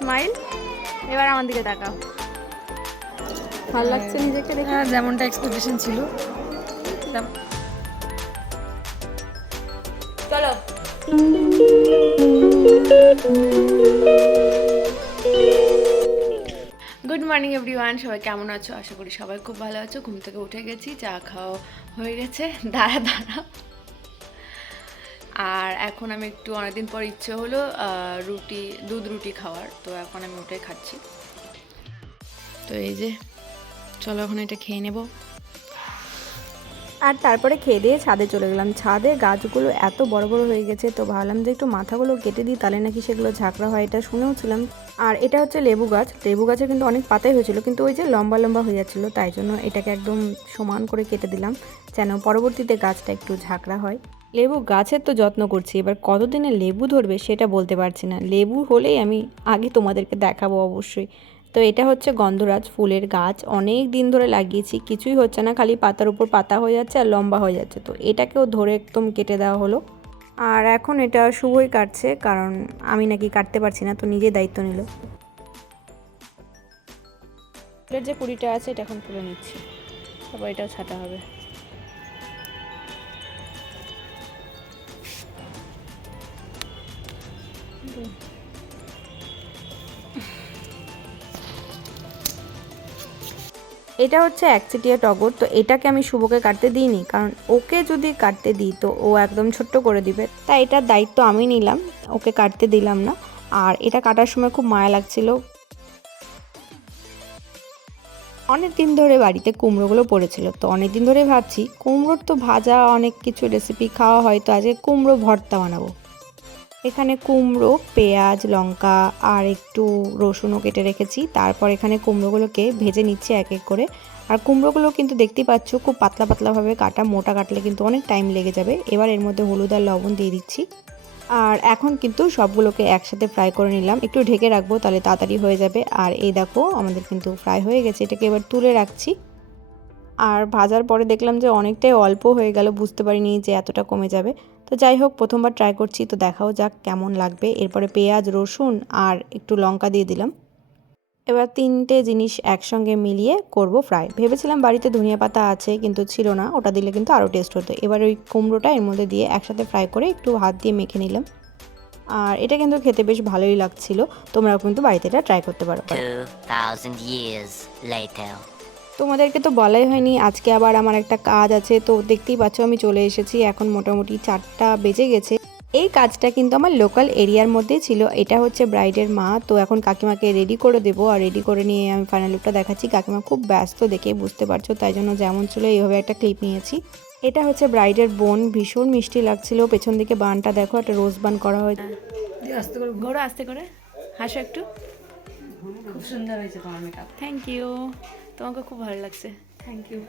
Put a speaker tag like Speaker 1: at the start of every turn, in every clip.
Speaker 1: Smile এবার আমার দিকে তাকাও। ভালো লাগছে নিজেকে দেখে?
Speaker 2: হ্যাঁ যেমনটা এক্সপেকটেশন ছিল।
Speaker 1: চলো। গুড মর্নিং এভরিওয়ান সবাই কেমন আছো? আশা করি সবাই খুব ভালো আছো। ঘুম থেকে উঠে গেছি চা খাওয়া হয়ে গেছে। দাঁড়া দাঁড়া। আর এখন আমি একটু অনেকদিন পর ইচ্ছে হলো রুটি, দুধ রুটি খাওয়ার। তো এখন আমি ওটাই খাচ্ছি। তো এই যে, চলো এখন এটা খেয়ে নেব।
Speaker 3: আর তারপরে খেয়ে দিয়ে ছাদে চলে গেলাম। ছাদে গাছগুলো এত বড় বড় হয়ে গেছে, তো ভাবলাম যে একটু মাথাগুলো কেটে দিই, তাহলে নাকি সেগুলো ঝাঁকড়া হয়, এটা শুনেও ছিলাম আর এটা হচ্ছে লেবু গাছ। লেবু গাছে কিন্তু অনেক পাতাই হয়েছিল, কিন্তু ওই যে লম্বা লম্বা হয়ে যাচ্ছিল, তাই জন্য এটাকে একদম সমান করে কেটে দিলাম, যেন পরবর্তীতে গাছটা একটু ঝাঁকড়া হয়। লেবু গাছের তো যত্ন করছি, এবার কতদিনে লেবু ধরবে সেটা বলতে পারছি না। লেবু হলেই আমি আগে তোমাদেরকে দেখাবো অবশ্যই। তো এটা হচ্ছে গন্ধরাজ ফুলের গাছ, অনেক দিন ধরে লাগিয়েছি, কিছুই হচ্ছে না, খালি পাতার উপর পাতা হয়ে যাচ্ছে আর লম্বা হয়ে যাচ্ছে। তো এটাকেও ধরে একদম কেটে দেওয়া হলো। আর এখন এটা শুভই কাটছে, কারণ আমি নাকি কাটতে পারছি না, তো নিজে দায়িত্ব নিল।
Speaker 1: ফুলের যে কুড়িটা আছে, এটা এখন তুলে নিচ্ছি। তারপর এটাও ছাটা হবে।
Speaker 3: এটা হচ্ছে একচেটিয়া টগর, তো এটাকে আমি শুভকে কাটতে দিইনি, কারণ ওকে যদি কাটতে দিই তো ও একদম ছোট্ট করে দিবে। তাই এটার দায়িত্ব আমি নিলাম, ওকে কাটতে দিলাম না। আর এটা কাটার সময় খুব মায়া লাগছিল। অনেক দিন ধরে বাড়িতে কুমড়োগুলো পড়েছিল, তো অনেক দিন ধরে ভাবছি, কুমড়োর তো ভাজা অনেক কিছু রেসিপি খাওয়া হয়, তো আজকে কুমড়ো ভর্তা বানাবো। এখানে কুমড়ো, পেঁয়াজ, লঙ্কা আর একটু রসুনও কেটে রেখেছি। তারপর এখানে কুমড়োগুলোকে ভেজে নিচ্ছি এক এক করে। আর কুমড়োগুলো কিন্তু দেখতেই পাচ্ছ, খুব পাতলা পাতলাভাবে কাটা, মোটা কাটলে কিন্তু অনেক টাইম লেগে যাবে। এবার এর মধ্যে হলুদ আর লবণ দিয়ে দিচ্ছি। আর এখন কিন্তু সবগুলোকে একসাথে ফ্রাই করে নিলাম। একটু ঢেকে রাখব, তাহলে তাড়াতাড়ি হয়ে যাবে। আর এই দেখো, আমাদের কিন্তু ফ্রাই হয়ে গেছে। এটাকে এবার তুলে রাখছি। আর ভাজার পরে দেখলাম যে অনেকটাই অল্প হয়ে গেল, বুঝতে পারিনি যে এতটা কমে যাবে। তো যাই হোক প্রথমবার ট্রাই করছি তো দেখাও যাক কেমন লাগবে। এরপরে পেঁয়াজ রসুন আর একটু লঙ্কা দিয়ে দিলাম। এবার তিনটে জিনিস একসঙ্গে মিলিয়ে করব ফ্রাই ভেবেছিলাম বাড়িতে ধনিয়া পাতা আছে কিন্তু ছিল না। ওটা দিলে কিন্তু আরও টেস্ট হতো। এবার ওই কুমড়োটা এর মধ্যে দিয়ে একসাথে ফ্রাই করে একটু হাত দিয়ে মেখে নিলাম। আর এটা কিন্তু খেতে বেশ ভালোই লাগছিল। তোমরাও কিন্তু বাড়িতে এটা ট্রাই করতে পারো।
Speaker 4: 2,000 years later.
Speaker 3: তোমাদেরকে তো বলাই হয়নি, আজকে আবার আমার একটা কাজ আছে, তো দেখতেই পাচ্ছ আমি চলে এসেছি, এখন মোটামুটি চারটা বেজে গেছে। এই কাজটা কিন্তু আমার লোকাল এরিয়ার মধ্যেই ছিল, এটা হচ্ছে ব্রাইডের মা, তো এখন কাকিমাকে রেডি করে দেবো, আর রেডি করে নিয়ে আমি ফাইনাল লুকটা দেখাচ্ছি, কাকিমা খুব ব্যস্ত দেখে বুঝতে পারছ, তাই জন্য যেমন ছিল এইভাবে একটা ক্লিপ নিয়েছি। এটা হচ্ছে ব্রাইডের বোন, ভীষণ মিষ্টি লাগছিল, পেছন দিকে বানটা দেখো, একটা রোজ বান করা হয়েছে
Speaker 2: আস্তে করে
Speaker 1: ঘোরো আস্তে করে, হাসো একটু।
Speaker 2: খুব সুন্দর হয়েছে তোমার মেকআপ
Speaker 1: থ্যাংক ইউ তোমাকে খুব ভালো লাগছে।
Speaker 2: থ্যাংক ইউ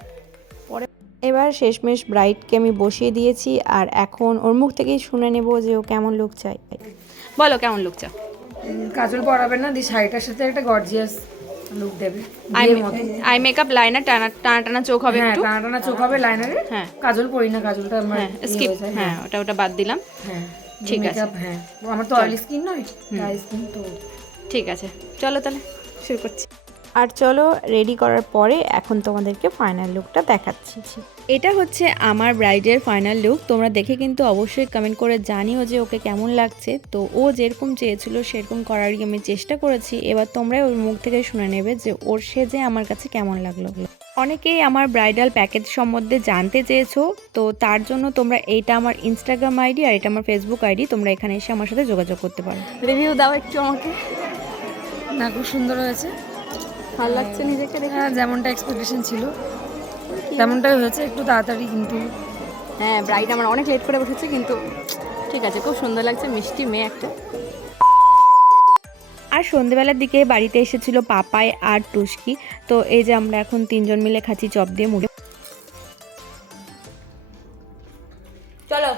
Speaker 3: এবার শেষমেশ ব্রাইডকে আমি বসিয়ে দিয়েছি আর এখন ওর মুখ থেকেই শুনে নেব যে ও কেমন লুক চাই
Speaker 1: বলো কেমন লুক চাও?
Speaker 2: কাজল পরাবে না দি শাড়িটার সাথে একটা গর্জিয়াস লুক দেবে।
Speaker 1: আই মেকআপ লাইনার টানা টানা টানা চোখ হবে
Speaker 2: হ্যাঁ
Speaker 1: একটু।
Speaker 2: টানা টানা চোখ হবে লাইনারে
Speaker 1: হ্যাঁ।
Speaker 2: কাজল পরি না কাজলটা আমার
Speaker 1: হ্যাঁ
Speaker 2: ইয়ে
Speaker 1: স্কিপ
Speaker 2: হ্যাঁ
Speaker 1: ওটা ওটা বাদ দিলাম।
Speaker 2: হ্যাঁ
Speaker 1: ঠিক আছে।
Speaker 2: হ্যাঁ। আমার তো অয়েলি স্কিন নয় ড্রাই স্কিন তো
Speaker 1: ঠিক আছে। চলো তাহলে শুরু করছি।
Speaker 3: আর চলো রেডি করার পরে এখন তোমাদেরকে ফাইনাল লুকটা দেখাচ্ছি।
Speaker 1: এটা হচ্ছে আমার ব্রাইডের ফাইনাল লুক তোমরা দেখে কিন্তু অবশ্যই কমেন্ট করে জানিও যে ওকে কেমন লাগছে। তো ও যেরকম চেয়েছিল সেরকম করারই আমি চেষ্টা করেছি। এবার তোমরা ওর মুখ থেকে শুনে নেবে যে ওর সেজে আমার কাছে কেমন লাগল। অনেকেই আমার ব্রাইডাল প্যাকেজ সম্বন্ধে জানতে চেয়েছো তো তার জন্য তোমরা এইটা আমার ইনস্টাগ্রাম আইডি আর এটা আমার ফেসবুক আইডি তোমরা এখানে এসে আমার সাথে যোগাযোগ করতে পারো। রিভিউ দাও একটু আমাকে।
Speaker 2: না খুব সুন্দর হয়েছে।
Speaker 1: ভালো লাগছে নিজেকে দেখে?
Speaker 2: হ্যাঁ যেমনটা এক্সপেকটেশন ছিল। তেমনটাই হয়েছে একটু তাড়াতাড়ি কিন্তু।
Speaker 1: হ্যাঁ ব্রাইড আমার অনেক লেট করে বসেছে কিন্তু ঠিক আছে খুব সুন্দর লাগছে মিষ্টি মেয়ে একটা।
Speaker 3: আর সন্ধেবেলার দিকে বাড়িতে এসেছিল পাপাই আর টুস্কি তো এই যে আমরা এখন তিনজন মিলে খাচ্ছি চপ দিয়ে মুড়ি।
Speaker 1: চলো।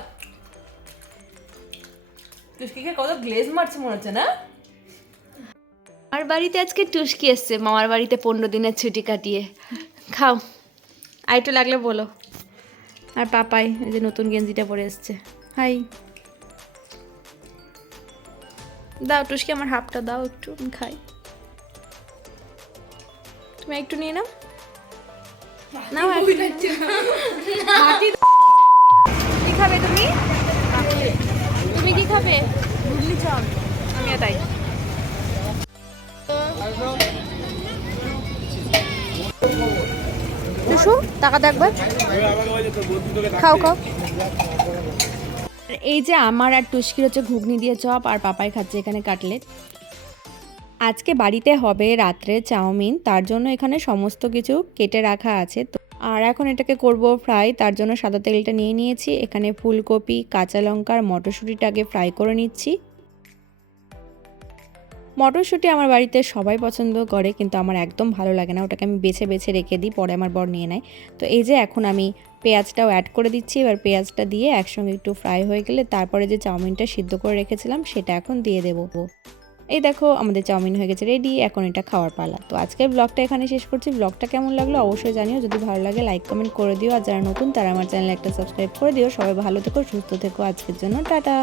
Speaker 1: টুস্কিকে কত গ্লেজ মারছে মনে হচ্ছে না? আমার বাড়িতে আজকে টুসকি এসছে। মামার বাড়িতে পনেরো দিনের ছুটি কাটিয়ে। খাও। আর একটু লাগলে বলো। আর পাপাই এই যে নতুন গেঞ্জিটা পরে এসছে। হাই।
Speaker 3: দাও টুসকি আমার হাফটা দাও একটু খাই। তুমি একটু নিয়ে নাও। নাও। কি খাবে তুমি? তুমি কি খাবে? ঘুগনি আমিও তাই। টাকা দে একবার। খাও খাও। এই যে আমার আর টুস্কির হচ্ছে ঘুগনি দিয়ে চপ আর পাপাই খাচ্ছে এখানে কাটলেট। আজকে বাড়িতে হবে রাত্রে চাউমিন, তার জন্য এখানে সমস্ত কিছু কেটে রাখা আছে। তো আর এখন এটাকে করব ফ্রাই, তার জন্য সাদা তেলটা নিয়ে নিয়েছি। এখানে ফুলকপি, কাঁচা লঙ্কা আর মটরশুঁটিটাকে ফ্রাই করে নিচ্ছি। মটরশুঁটি আমার বাড়িতে সবাই পছন্দ করে, কিন্তু আমার একদম ভালো লাগে না। ওটাকে আমি বেছে বেছে রেখে দিই, পরে আমার বর নিয়ে নেয়। তো এই যে এখন আমি পেঁয়াজটাও অ্যাড করে দিচ্ছি, এবার পেঁয়াজটা দিয়ে একসঙ্গে একটু ফ্রাই হয়ে গেলে তারপরে যে চাউমিনটা সিদ্ধ করে রেখেছিলাম, সেটা এখন দিয়ে দেবো। এই দেখো, আমাদের চাউমিন হয়ে গেছে রেডি এখন এটা খাওয়ার পালা। তো আজকের ব্লগটা এখানে শেষ করছি। ব্লগটা কেমন লাগল অবশ্যই জানিও। যদি ভালো লাগে লাইক কমেন্ট করে দিও। আর যারা নতুন, তারা আমার চ্যানেলে একটা সাবস্ক্রাইব করে দিও। সবাই ভালো থেকো, সুস্থ থেকো। আজকের জন্য টাটা।